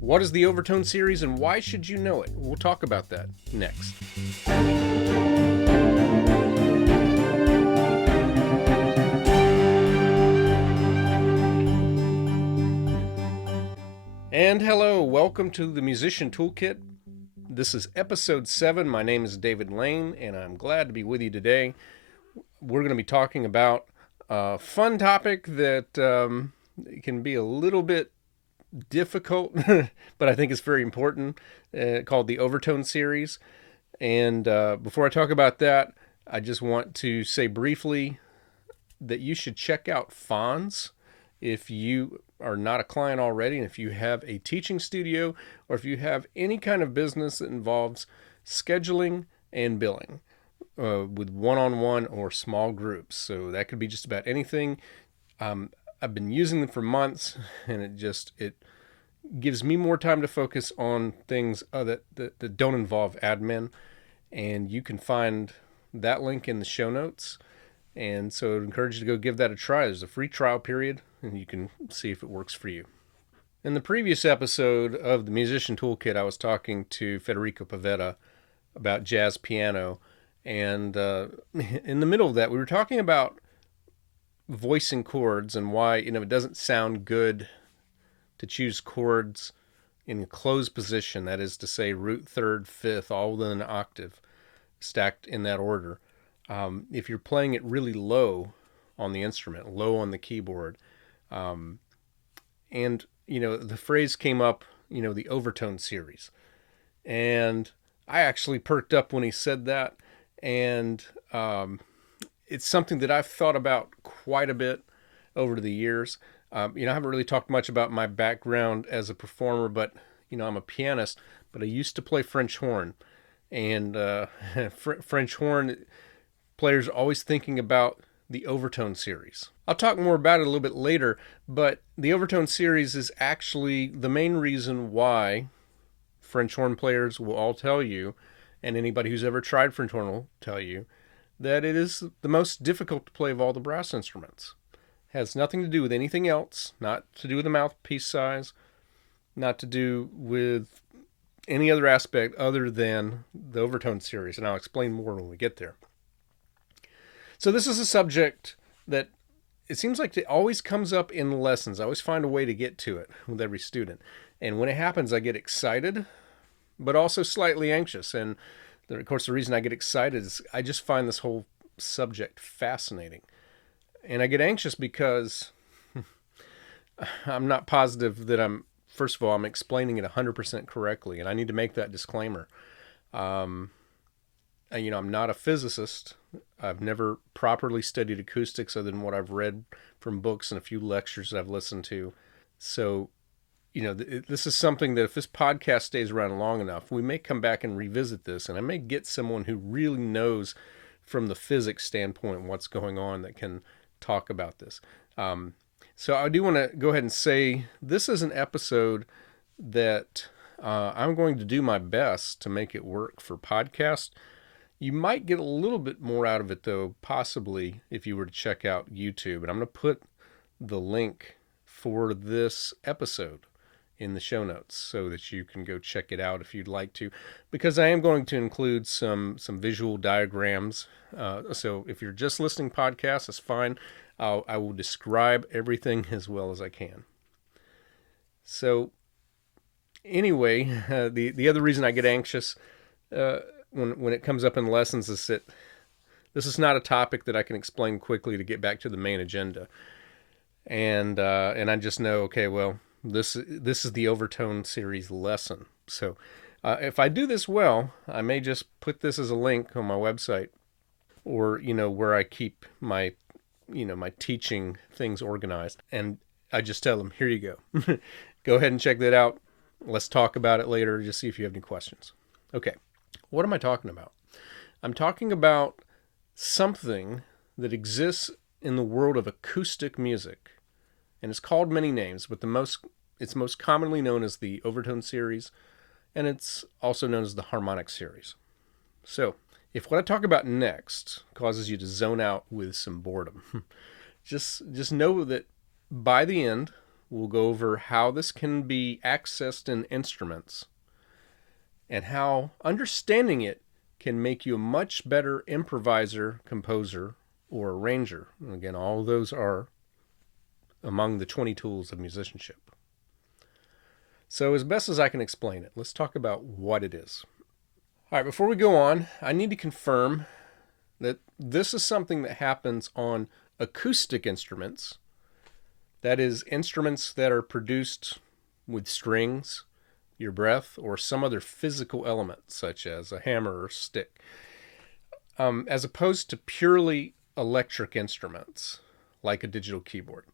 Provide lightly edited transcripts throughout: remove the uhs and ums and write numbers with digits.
What is the Overtone series and why should you know it? We'll talk about that next. And hello, welcome to the Musician Toolkit. This is episode 7. My name is David Lane, and I'm glad to be with you today. We're going to be talking about a fun topic that can be a little bit difficult, but I think it's very important, called the Overtone series. And before I talk about that, I just want to say briefly that you should check out Fonz if you are not a client already, and if you have a teaching studio, or if you have any kind of business that involves scheduling and billing with one-on-one or small groups. So that could be just about anything. I've been using them for months, and it gives me more time to focus on things that don't involve admin. And you can find that link in the show notes. And so I'd encourage you to go give that a try. There's a free trial period, and you can see if it works for you. In the previous episode of the Musician Toolkit, I was talking to Federico Pavetta about jazz piano. And in the middle of that, we were talking about voicing chords and why, it doesn't sound good to choose chords in closed position. That is to say, root, third, fifth, all within an octave, stacked in that order. If you're playing it really low on the instrument, low on the keyboard, and the phrase came up, the Overtone series, and I actually perked up when he said that, and it's something that I've thought about quite a bit over the years. I haven't really talked much about my background as a performer, but I'm a pianist, but I used to play French horn, and French horn players are always thinking about the Overtone series. I'll talk more about it a little bit later, but the Overtone series is actually the main reason why French horn players will all tell you, and anybody who's ever tried French horn will tell you, that it is the most difficult to play of all the brass instruments. It has nothing to do with anything else, not to do with the mouthpiece size, not to do with any other aspect other than the Overtone series, and I'll explain more when we get there. So this is a subject that it seems like it always comes up in lessons. I always find a way to get to it with every student. And when it happens, I get excited, but also slightly anxious. And of course, the reason I get excited is I just find this whole subject fascinating. And I get anxious because I'm not positive that first of all, I'm explaining it 100% correctly. And I need to make that disclaimer. I'm not a physicist. I've never properly studied acoustics other than what I've read from books and a few lectures that I've listened to. So, this is something that if this podcast stays around long enough, we may come back and revisit this, and I may get someone who really knows from the physics standpoint what's going on that can talk about this. So I do want to go ahead and say this is an episode that I'm going to do my best to make it work for podcast. You might get a little bit more out of it, though, possibly, if you were to check out YouTube. And I'm going to put the link for this episode in the show notes so that you can go check it out if you'd like to, because I am going to include some visual diagrams. So if you're just listening podcasts, that's fine. I will describe everything as well as I can. So anyway, the other reason I get anxious when it comes up in lessons is that this is not a topic that I can explain quickly to get back to the main agenda. And I just know, okay, well, this is the Overtone series lesson. So if I do this well, I may just put this as a link on my website, or where I keep my my teaching things organized, and I just tell them, here you go. Go ahead and check that out. Let's talk about it later. Just see if you have any questions. Okay. What am I talking about? I'm talking about something that exists in the world of acoustic music, and it's called many names, but it's most commonly known as the Overtone series, and it's also known as the harmonic series. So, if what I talk about next causes you to zone out with some boredom, just know that by the end, we'll go over how this can be accessed in instruments and how understanding it can make you a much better improviser, composer, or arranger. And again, all of those are among the 20 tools of musicianship. So as best as I can explain it, let's talk about what it is. All right, before we go on, I need to confirm that this is something that happens on acoustic instruments. That is, instruments that are produced with strings, your breath, or some other physical element, such as a hammer or stick, as opposed to purely electric instruments, like a digital keyboard.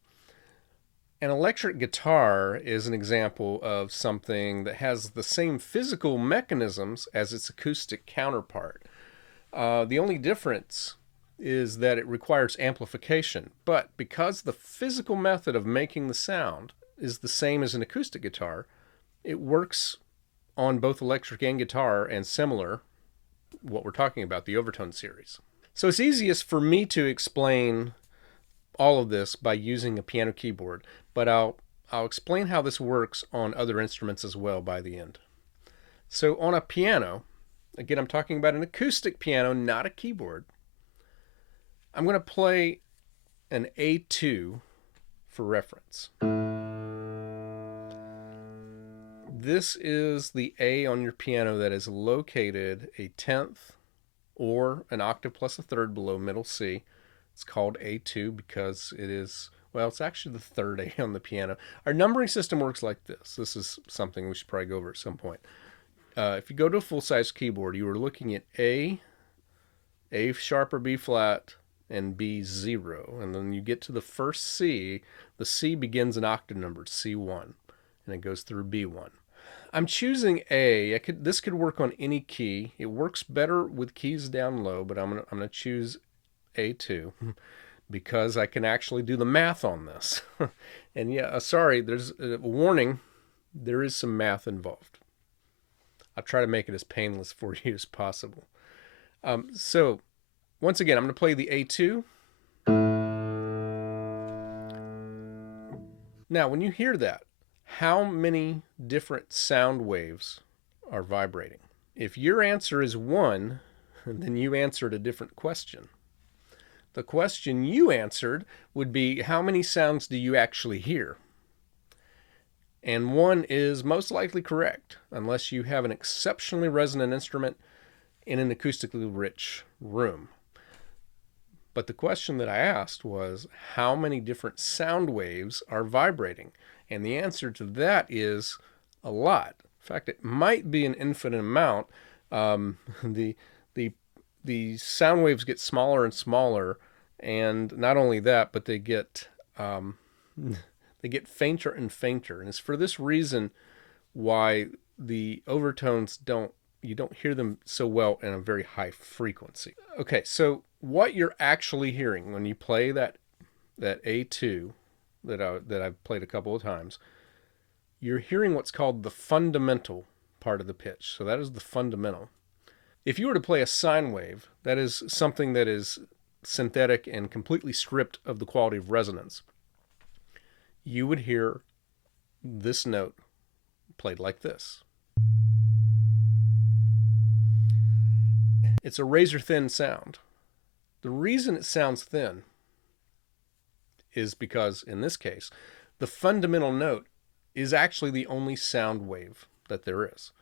An electric guitar is an example of something that has the same physical mechanisms as its acoustic counterpart. The only difference is that it requires amplification, but because the physical method of making the sound is the same as an acoustic guitar, it works on both electric and guitar, and similar, what we're talking about, the Overtone series. So it's easiest for me to explain all of this by using a piano keyboard, but I'll explain how this works on other instruments as well by the end. So on a piano, again, I'm talking about an acoustic piano, not a keyboard. I'm going to play an A2 for reference. This is the A on your piano that is located a tenth or an octave plus a third below middle C. It's called A2 because it is, well, it's actually the third A on the piano. Our numbering system works like this. This is something we should probably go over at some point. If you go to a full-size keyboard, you are looking at A sharp or B flat, and B0. And then you get to the first C. The C begins an octave number, C1, and it goes through B1. I'm choosing A. This could work on any key. It works better with keys down low, but I'm gonna choose A2 because I can actually do the math on this. And yeah, sorry, there's a warning. There is some math involved. I'll try to make it as painless for you as possible. So once again, I'm going to play the A2. Now, when you hear that, how many different sound waves are vibrating? If your answer is 1, then you answered a different question. The question you answered would be, how many sounds do you actually hear? And 1 is most likely correct, unless you have an exceptionally resonant instrument in an acoustically rich room. But the question that I asked was, how many different sound waves are vibrating? And the answer to that is a lot. In fact, it might be an infinite amount. The sound waves get smaller and smaller, and not only that, but they get fainter and fainter. And it's for this reason why the overtones you don't hear them so well in a very high frequency. Okay, so what you're actually hearing when you play that A2 that I've played a couple of times, you're hearing what's called the fundamental part of the pitch. So that is the fundamental. If you were to play a sine wave, that is something that is synthetic and completely stripped of the quality of resonance, you would hear this note played like this. It's a razor thin sound. The reason it sounds thin is because, in this case, the fundamental note is actually the only sound wave that there is.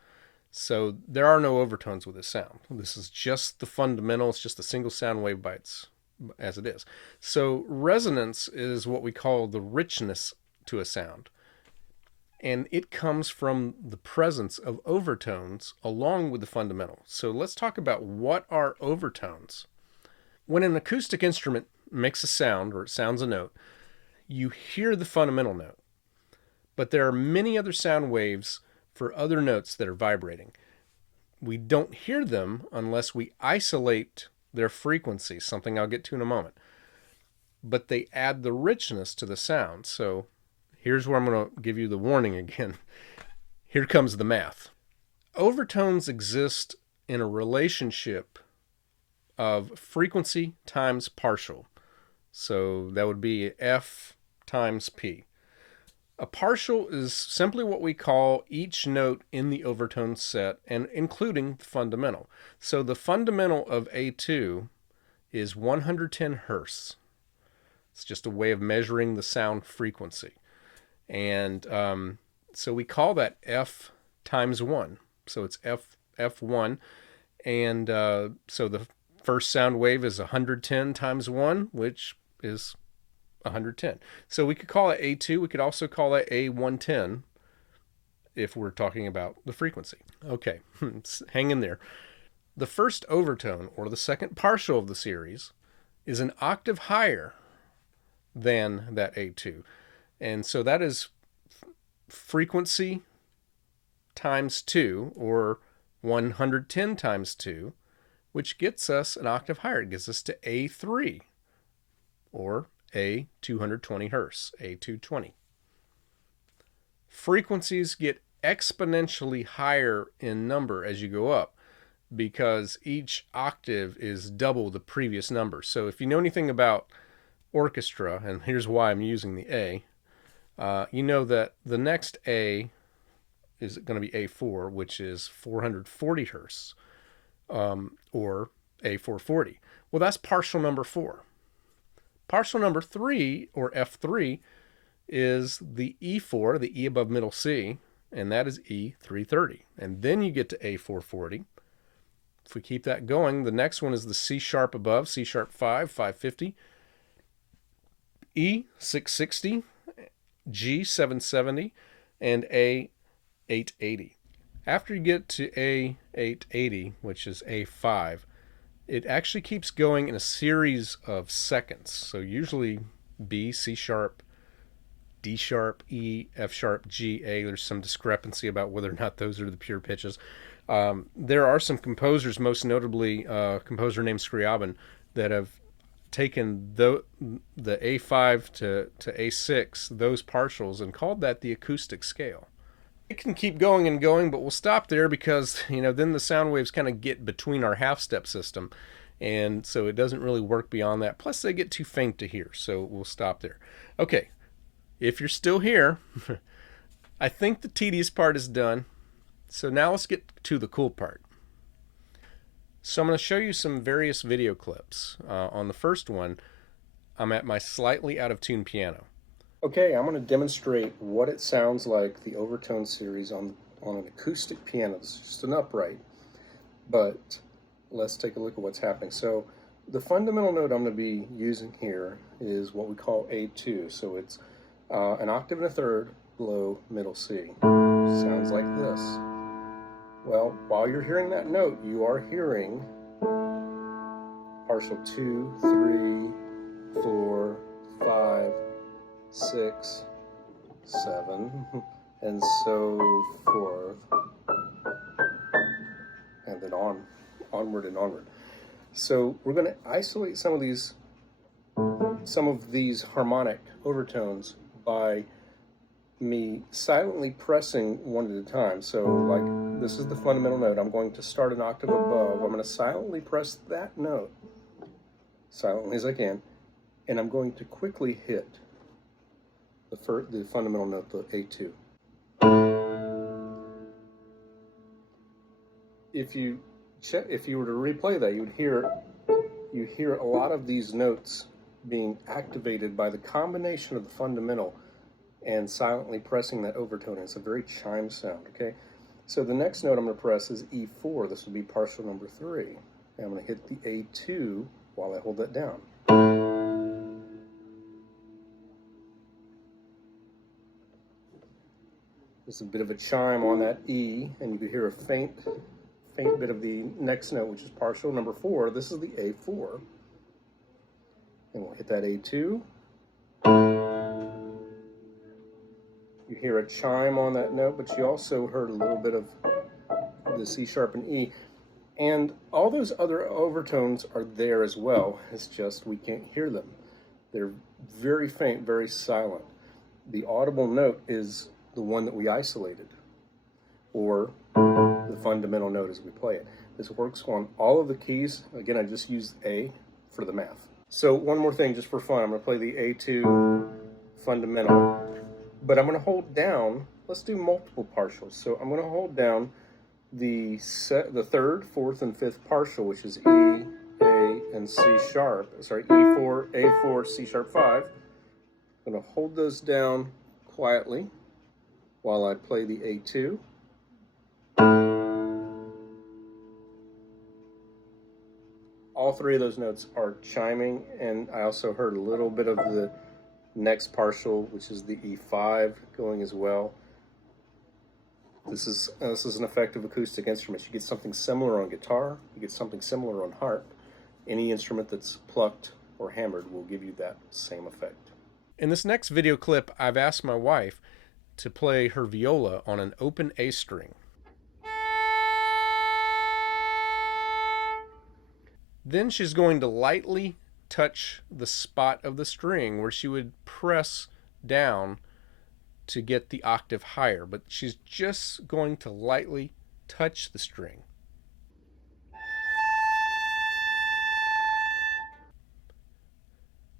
So there are no overtones with this sound. This is just the fundamental. It's just a single sound wave as it is. So resonance is what we call the richness to a sound. And it comes from the presence of overtones along with the fundamental. So let's talk about what are overtones. When an acoustic instrument makes a sound, or it sounds a note, you hear the fundamental note. But there are many other sound waves for other notes that are vibrating. We don't hear them unless we isolate their frequency, something I'll get to in a moment. But they add the richness to the sound. So here's where I'm going to give you the warning again. Here comes the math. Overtones exist in a relationship of frequency times partial. So that would be F times P. A partial is simply what we call each note in the overtone set, and including the fundamental. So the fundamental of A2 is 110 hertz. It's just a way of measuring the sound frequency. And so we call that F times 1. So it's F1. And so the first sound wave is 110 times 1, which is 110. So we could call it A2. We could also call it A110 if we're talking about the frequency. Okay, hang in there. The first overtone, or the second partial of the series, is an octave higher than that A2. And so that is frequency times 2, or 110 times 2, which gets us an octave higher. It gets us to A3, or A220 hertz, A220. Frequencies get exponentially higher in number as you go up, because each octave is double the previous number. So if you know anything about orchestra, and here's why I'm using the A, you know that the next A is going to be A4, which is 440 hertz, or A440. Well, that's partial number 4. Partial number 3, or F3, is the E4, the E above middle C, and that is E330. And then you get to A440. If we keep that going, the next one is the C sharp above, C sharp 5, 550, E660, G770, and A880. After you get to A880, which is A5, it actually keeps going in a series of seconds. So usually B, C sharp, D sharp, E, F sharp, G, A. There's some discrepancy about whether or not those are the pure pitches. There are some composers, most notably a composer named Scriabin, that have taken the A5 to A6, those partials, and called that the acoustic scale. It can keep going and going, but we'll stop there because, then the sound waves kind of get between our half-step system, and so it doesn't really work beyond that. Plus, they get too faint to hear, so we'll stop there. Okay, if you're still here, I think the tedious part is done. So now let's get to the cool part. So I'm going to show you some various video clips. On the first one, I'm at my slightly out of tune piano. Okay, I'm going to demonstrate what it sounds like, the Overtone series, on an acoustic piano. This is just an upright, but let's take a look at what's happening. So the fundamental note I'm going to be using here is what we call A2. So it's an octave and a third below middle C. Sounds like this. Well, while you're hearing that note, you are hearing partial 2, 3, 4, 5, 6, 7, and so forth, and then onward and onward. So we're going to isolate some of these harmonic overtones by me silently pressing one at a time. So like this is the fundamental note. I'm going to start an octave above. I'm going to silently press that note, silently as I can, and I'm going to quickly hit the fundamental note, the A2. If you were to replay that, you'd hear a lot of these notes being activated by the combination of the fundamental and silently pressing that overtone. It's a very chime sound, okay? So the next note I'm going to press is E4. This will be partial number 3. And I'm going to hit the A2 while I hold that down. There's a bit of a chime on that E, and you can hear a faint bit of the next note, which is partial number 4. This is the A4. And we'll hit that A2. You hear a chime on that note, but you also heard a little bit of the C sharp and E. And all those other overtones are there as well. It's just we can't hear them. They're very faint, very silent. The audible note is the one that we isolated, or the fundamental note as we play it. This works on all of the keys. Again, I just used A for the math. So one more thing just for fun, I'm going to play the A2 fundamental. but I'm going to hold down, let's do multiple partials. So I'm going to hold down the third, fourth, and fifth partial, which is E, A, and C sharp. Sorry, E4, A4, C sharp 5. I'm going to hold those down quietly while I play the A2. All three of those notes are chiming, and I also heard a little bit of the next partial, which is the E5, going as well. This is an effective acoustic instrument. You get something similar on guitar, you get something similar on harp. Any instrument that's plucked or hammered will give you that same effect. In this next video clip, I've asked my wife to play her viola on an open A string. Then she's going to lightly touch the spot of the string where she would press down to get the octave higher, but she's just going to lightly touch the string.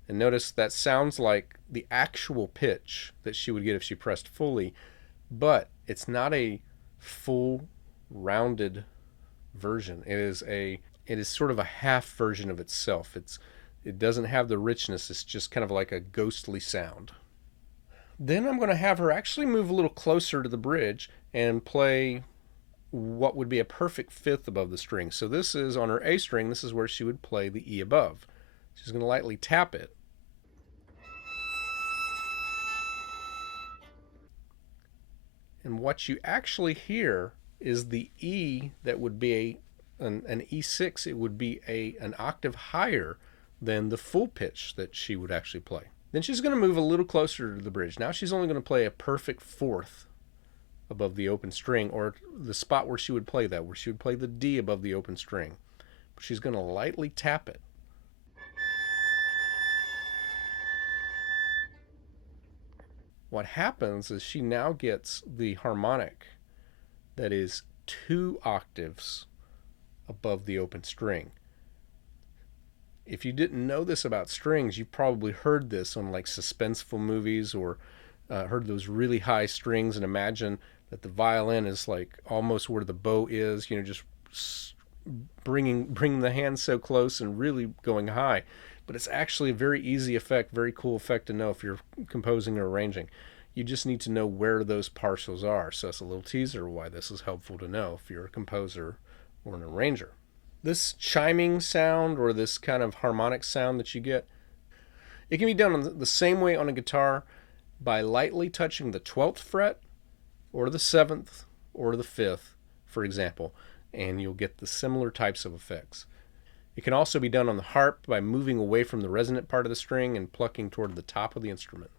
And notice that sounds like the actual pitch that she would get if she pressed fully, but it's not a full rounded version. It is sort of a half version of itself. It doesn't have the richness. It's just kind of like a ghostly sound. Then I'm going to have her actually move a little closer to the bridge and play what would be a perfect fifth above the string. So this is on her A string. This is where she would play the E above. She's going to lightly tap it. And what you actually hear is the E that would be an E6. It would be an octave higher than the full pitch that she would actually play. Then she's going to move a little closer to the bridge. Now she's only going to play a perfect fourth above the open string, or the spot where she would play that, where she would play the D above the open string. But she's going to lightly tap it. What happens is she now gets the harmonic that is 2 octaves above the open string. If you didn't know this about strings, you've probably heard this on like suspenseful movies, or heard those really high strings and imagine that the violin is like almost where the bow is, just bringing the hand so close and really going high. But it's actually a very easy effect, very cool effect to know if you're composing or arranging. You just need to know where those partials are. So that's a little teaser why this is helpful to know if you're a composer or an arranger. This chiming sound, or this kind of harmonic sound that you get, it can be done on the same way on a guitar by lightly touching the 12th fret or the 7th or the 5th, for example, and you'll get the similar types of effects. It can also be done on the harp by moving away from the resonant part of the string and plucking toward the top of the instrument.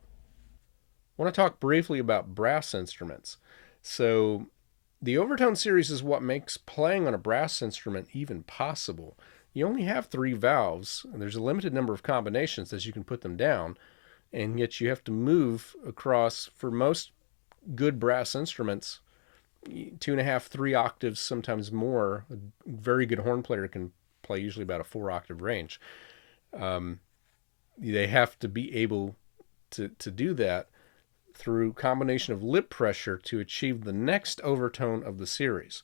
I want to talk briefly about brass instruments. So the Overtone series is what makes playing on a brass instrument even possible. You only have 3 valves, and there's a limited number of combinations as you can put them down, and yet you have to move across, for most good brass instruments, 2.5, 3 octaves, sometimes more. A very good horn player can play usually about a 4 octave range. They have to be able to do that through combination of lip pressure to achieve the next overtone of the series.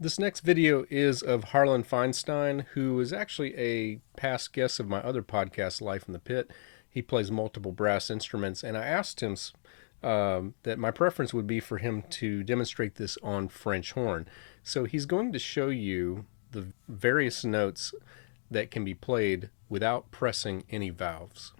This next video is of Harlan Feinstein, who is actually a past guest of my other podcast, Life in the Pit. He plays multiple brass instruments, and I asked him that my preference would be for him to demonstrate this on French horn. So he's going to show you the various notes that can be played without pressing any valves.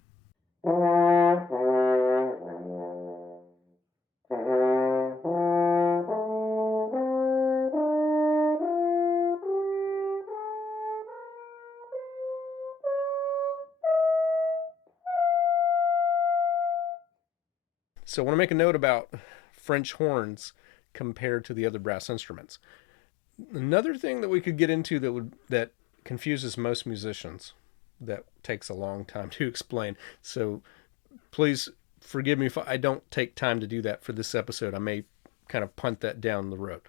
So I want to make a note about French horns compared to the other brass instruments. Another thing that we could get into that confuses most musicians, that takes a long time to explain. So please forgive me if I don't take time to do that for this episode. I may kind of punt that down the road.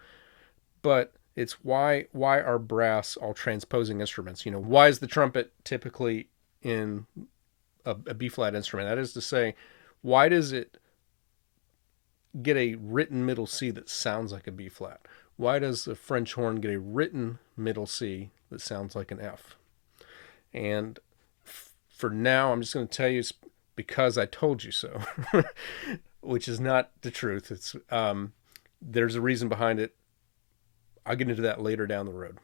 But it's why are brass all transposing instruments? Why is the trumpet typically in a B-flat instrument? That is to say, why does it get a written middle C that sounds like a B flat? Why does a French horn get a written middle C that sounds like an F? And for now, I'm just going to tell you it's because I told you so, which is not the truth. It's there's a reason behind it. I'll get into that later down the road.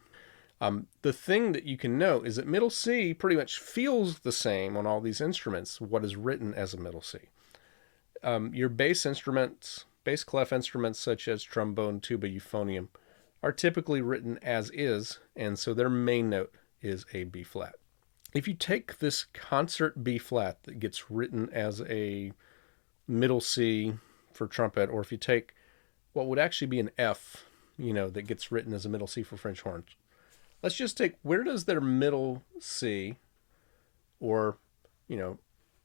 The thing that you can note is that middle C pretty much feels the same on all these instruments, what is written as a middle C. Your bass instruments, bass clef instruments such as trombone, tuba, euphonium, are typically written as is, and so their main note is a B flat. If you take this concert B flat that gets written as a middle C for trumpet, or if you take what would actually be an F, that gets written as a middle C for French horns, let's just take, where does their middle C, or,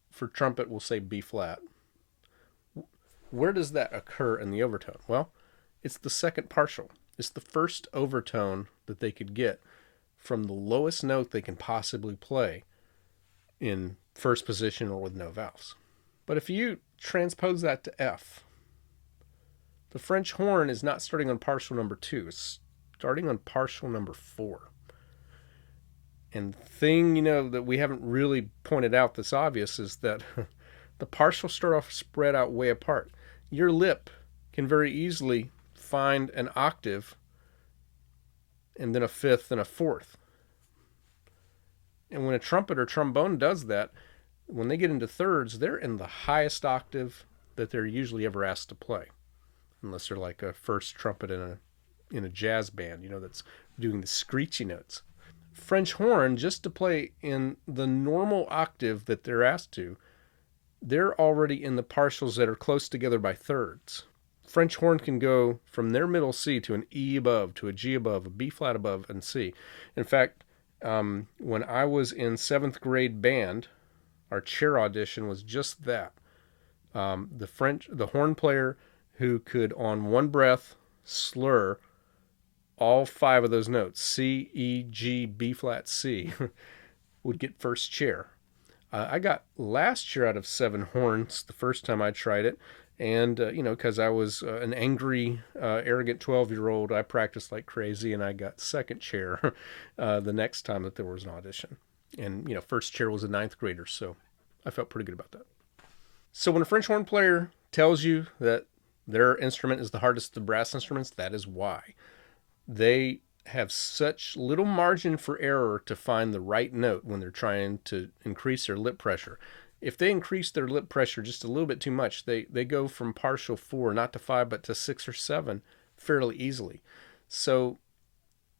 for trumpet we'll say B flat, where does that occur in the overtone? Well, it's the second partial. It's the first overtone that they could get from the lowest note they can possibly play in first position or with no vowels. But if you transpose that to F, the French horn is not starting on partial number 2, it's starting on partial number 4. And the thing, that we haven't really pointed out that's obvious is that the partials start off spread out way apart. Your lip can very easily find an octave and then a fifth and a fourth. And when a trumpet or trombone does that, when they get into thirds, they're in the highest octave that they're usually ever asked to play, unless they're like a first trumpet in a jazz band, that's doing the screechy notes. French horn, just to play in the normal octave that they're asked to, they're already in the partials that are close together by thirds. French horn can go from their middle C to an E above, to a G above, a B flat above, and C. In fact, when I was in 7th grade band, our chair audition was just that. The horn player who could on one breath slur all 5 of those notes, C, E, G, B flat, C, would get first chair. I got last chair out of 7 horns the first time I tried it. And, because I was an angry, arrogant 12-year-old, I practiced like crazy, and I got second chair the next time that there was an audition. And, first chair was a 9th grader, so I felt pretty good about that. So when a French horn player tells you that their instrument is the hardest of the brass instruments, that is why. They have such little margin for error to find the right note when they're trying to increase their lip pressure. If they increase their lip pressure just a little bit too much, they go from partial 4, not to 5, but to 6 or 7 fairly easily. So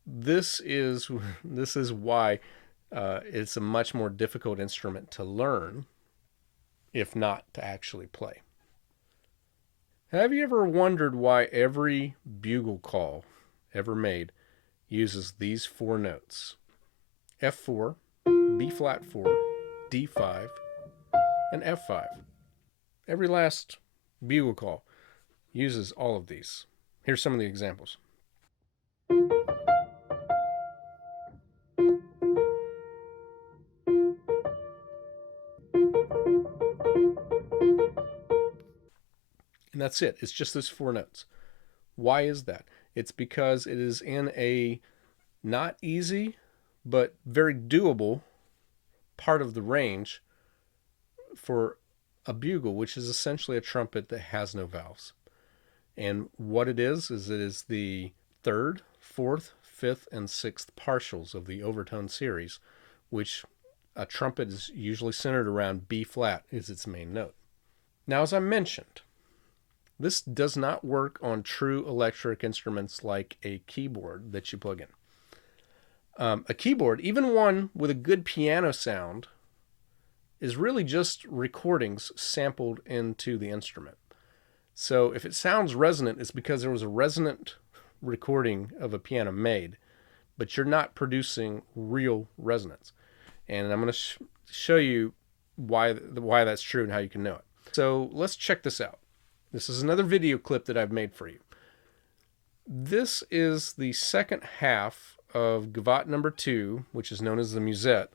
this is why it's a much more difficult instrument to learn, if not to actually play. Have you ever wondered why every bugle call ever made uses these 4 notes? F4, B flat 4, D5, and F5. Every last bugle call uses all of these. Here's some of the examples. And that's it. It's just those 4 notes. Why is that? It's because it is in a not easy, but very doable part of the range for a bugle, which is essentially a trumpet that has no valves. And what it is it is the 3rd, 4th, 5th, and 6th partials of the Overtone series, which a trumpet is usually centered around B flat is its main note. Now, as I mentioned, this does not work on true electric instruments like a keyboard that you plug in. A keyboard, even one with a good piano sound, is really just recordings sampled into the instrument. So if it sounds resonant, it's because there was a resonant recording of a piano made, but you're not producing real resonance. And I'm going to show you why that's true and how you can know it. So let's check this out. This is another video clip that I've made for you. This is the second half of Gavotte number 2, which is known as the Musette,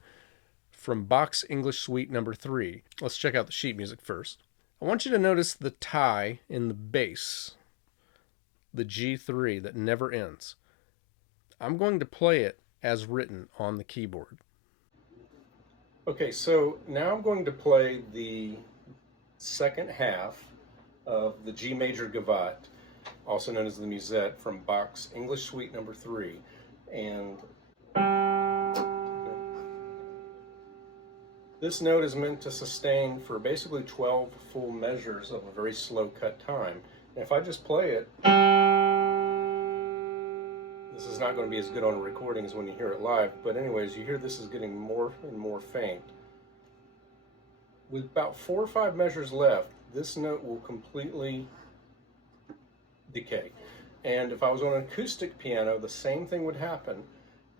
from Bach's English Suite number 3. Let's check out the sheet music first. I want you to notice the tie in the bass, the G3 that never ends. I'm going to play it as written on the keyboard. Okay, so now I'm going to play the second half of the G major gavotte, also known as the musette, from Bach's English Suite Number 3. And this note is meant to sustain for basically 12 full measures of a very slow cut time. And if I just play it, this is not going to be as good on a recording as when you hear it live, but anyways, you hear this is getting more and more faint. With about 4 or 5 measures left, this note will completely decay. And if I was on an acoustic piano, the same thing would happen,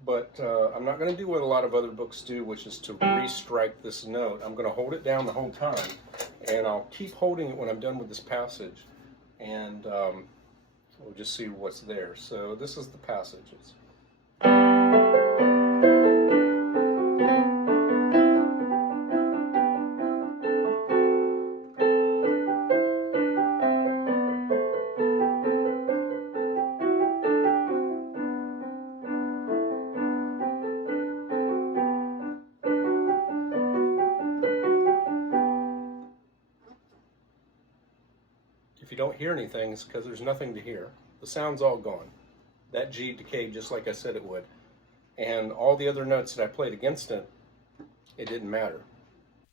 but I'm not going to do what a lot of other books do, which is to re-strike this note. I'm going to hold it down the whole time, and I'll keep holding it when I'm done with this passage, and we'll just see what's there. So this is the passages. If you don't hear anything, it's because there's nothing to hear. The sound's all gone. That G decayed just like I said it would. And all the other notes that I played against it, it didn't matter.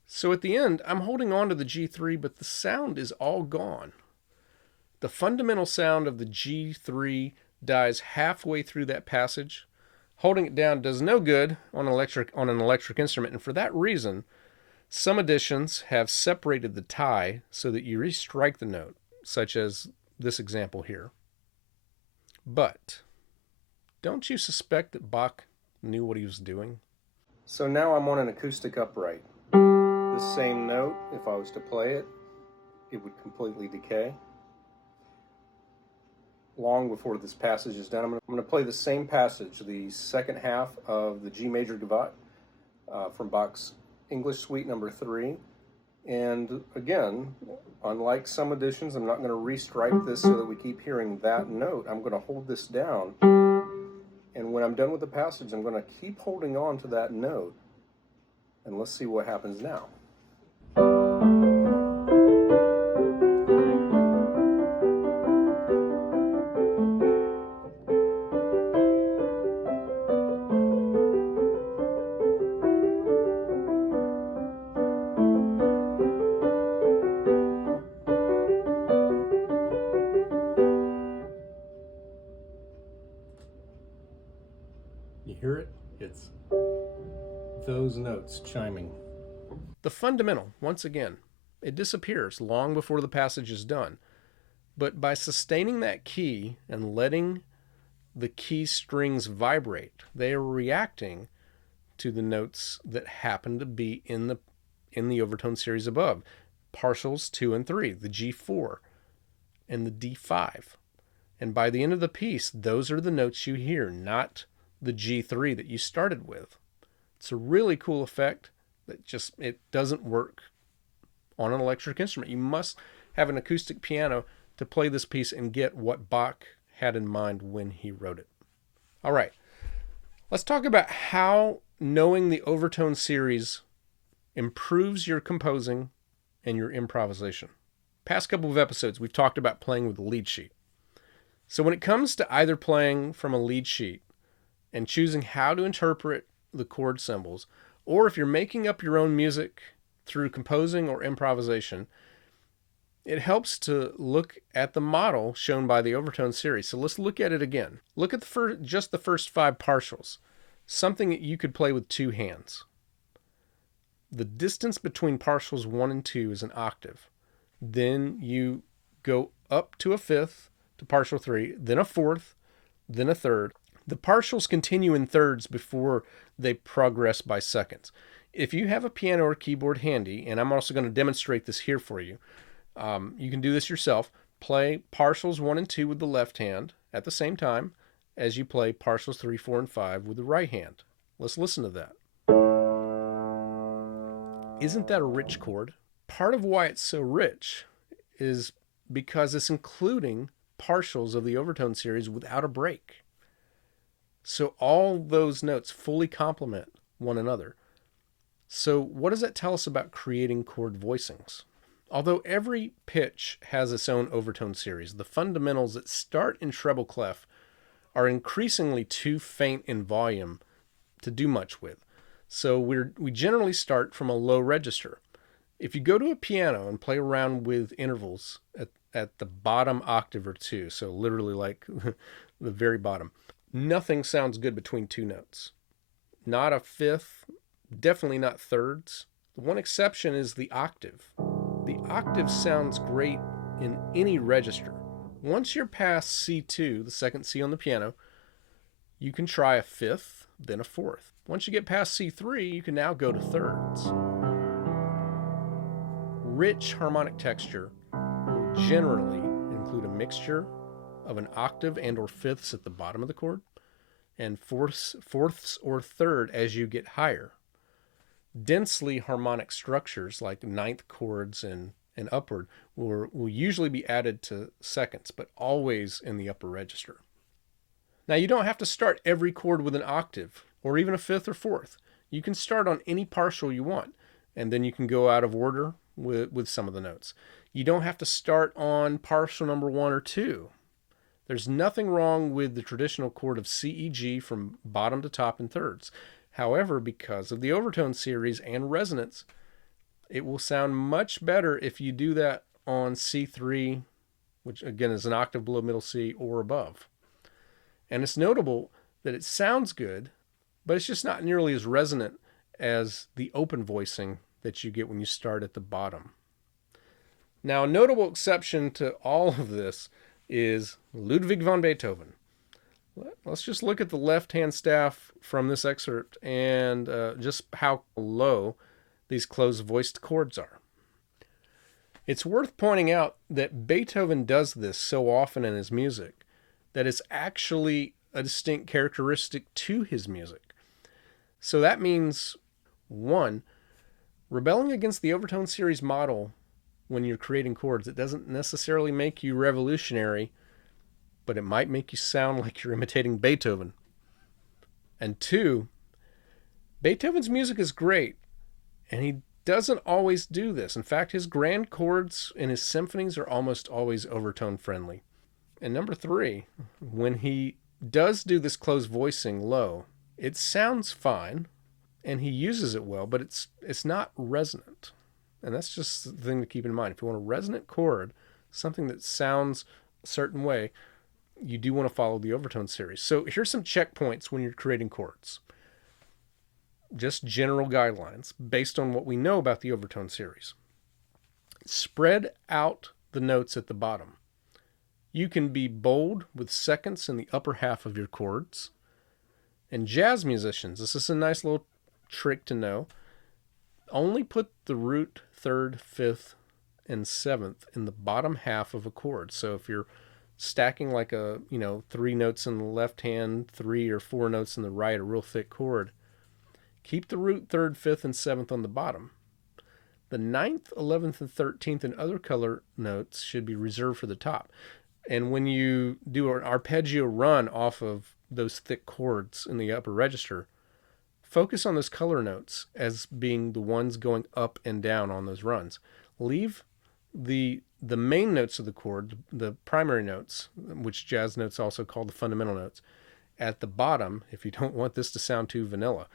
So at the end, I'm holding on to the G3, but the sound is all gone. The fundamental sound of the G3 dies halfway through that passage. Holding it down does no good on an electric instrument, and for that reason, some editions have separated the tie so that you restrike the note, such as this example here. But don't you suspect that Bach knew what he was doing? So now I'm on an acoustic upright. This same note, if I was to play it, it would completely decay. Long before this passage is done, I'm going to play the same passage, the second half of the G major gavotte from Bach's English Suite Number 3. And again, unlike some editions, I'm not going to restrike this so that we keep hearing that note. I'm going to hold this down. And when I'm done with the passage, I'm going to keep holding on to that note. And let's see what happens now. You hear it? It's those notes chiming. The fundamental, once again, it disappears long before the passage is done. But by sustaining that key and letting the key strings vibrate, they are reacting to the notes that happen to be in the Overtone series above. Partials 2 and 3, the G4 and the D5. And by the end of the piece, those are the notes you hear, not the G3 that you started with. It's a really cool effect that it doesn't work on an electric instrument. You must have an acoustic piano to play this piece and get what Bach had in mind when he wrote it. All right, let's talk about how knowing the Overtone series improves your composing and your improvisation. Past couple of episodes, we've talked about playing with the lead sheet. So when it comes to either playing from a lead sheet and choosing how to interpret the chord symbols, or if you're making up your own music through composing or improvisation, it helps to look at the model shown by the Overtone series. So let's look at it again. Look at just the first 5 partials, something that you could play with 2 hands. The distance between partials 1 and 2 is an octave. Then you go up to a fifth to partial 3, then a fourth, then a third. The partials continue in thirds before they progress by seconds. If you have a piano or keyboard handy, and I'm also going to demonstrate this here for you, you can do this yourself. Play partials 1 and 2 with the left hand at the same time as you play partials 3, 4, and 5 with the right hand. Let's listen to that. Isn't that a rich chord? part of why it's so rich is because it's including partials of the Overtone series without a break. So all those notes fully complement one another. So what does that tell us about creating chord voicings? Although every pitch has its own overtone series, the fundamentals that start in treble clef are increasingly too faint in volume to do much with. So we generally start from a low register. If you go to a piano and play around with intervals at the bottom octave or two, so literally like the very bottom, nothing sounds good between two notes. Not a fifth, definitely not thirds. The one exception is the octave. The octave sounds great in any register. Once you're past C2, the second C on the piano, you can try a fifth, then a fourth. Once you get past C3, you can now go to thirds. Rich harmonic texture will generally include a mixture of an octave and or fifths at the bottom of the chord and fourths or third as you get higher. Densely harmonic structures like ninth chords and upward will usually be added to seconds, but always in the upper register. Now, you don't have to start every chord with an octave or even a fifth or fourth. You can start on any partial you want, and then you can go out of order with some of the notes. You don't have to start on partial number 1 or 2. There's nothing wrong with the traditional chord of C, E, G from bottom to top in thirds. However, because of the Overtone series and resonance, it will sound much better if you do that on C3, which again is an octave below middle C or above. And it's notable that it sounds good, but it's just not nearly as resonant as the open voicing that you get when you start at the bottom. Now, a notable exception to all of this is Ludwig van Beethoven. Let's just look at the left-hand staff from this excerpt and just how low these closed-voiced chords are. It's worth pointing out that Beethoven does this so often in his music that it's actually a distinct characteristic to his music. So that means, 1, rebelling against the Overtone series model when you're creating chords, it doesn't necessarily make you revolutionary, but it might make you sound like you're imitating Beethoven. And 2, Beethoven's music is great, and he doesn't always do this. In fact, his grand chords in his symphonies are almost always overtone friendly. And number 3, when he does do this closed voicing low, it sounds fine, and he uses it well, but it's not resonant. And that's just the thing to keep in mind. If you want a resonant chord, something that sounds a certain way, you do want to follow the Overtone series. So here's some checkpoints when you're creating chords. Just general guidelines based on what we know about the Overtone series. Spread out the notes at the bottom. You can be bold with seconds in the upper half of your chords. And jazz musicians, this is a nice little trick to know. Only put the root, third, fifth, and seventh in the bottom half of a chord. So if you're stacking like 3 notes in the left hand, 3 or 4 notes in the right, a real thick chord, keep the root, third, fifth, and seventh on the bottom. The 9th, 11th, and 13th and other color notes should be reserved for the top. And when you do an arpeggio run off of those thick chords in the upper register, focus on those color notes as being the ones going up and down on those runs. Leave the main notes of the chord, the primary notes, which jazz notes also call the fundamental notes, at the bottom if you don't want this to sound too vanilla.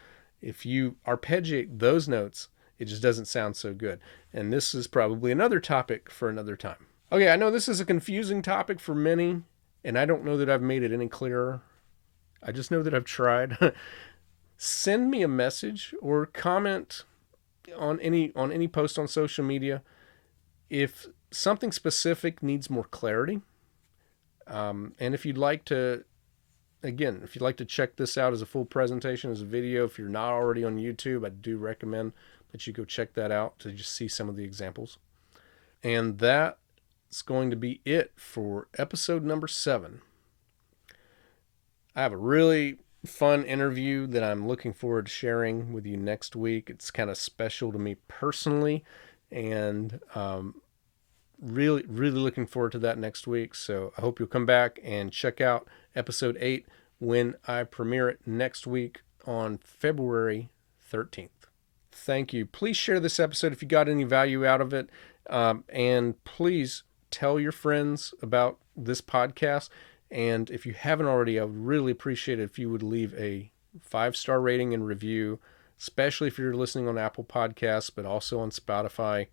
If you arpeggiate those notes, it just doesn't sound so good. And this is probably another topic for another time. Okay, I know this is a confusing topic for many, and I don't know that I've made it any clearer. I just know that I've tried. Send me a message or comment on any post on social media if something specific needs more clarity. And if you'd like to check this out as a full presentation, as a video, if you're not already on YouTube, I do recommend that you go check that out to just see some of the examples. And that's going to be it for episode number 7. I have a really fun interview that I'm looking forward to sharing with you next week. It's kind of special to me personally, And really, really looking forward to that next week. So I hope you'll come back and check out episode 8 when I premiere it next week on February 13th. Thank you. Please share this episode if you got any value out of it. And please tell your friends about this podcast. And if you haven't already, I would really appreciate it if you would leave a 5-star rating and review, especially if you're listening on Apple Podcasts, but also on Spotify.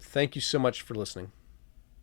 Thank you so much for listening.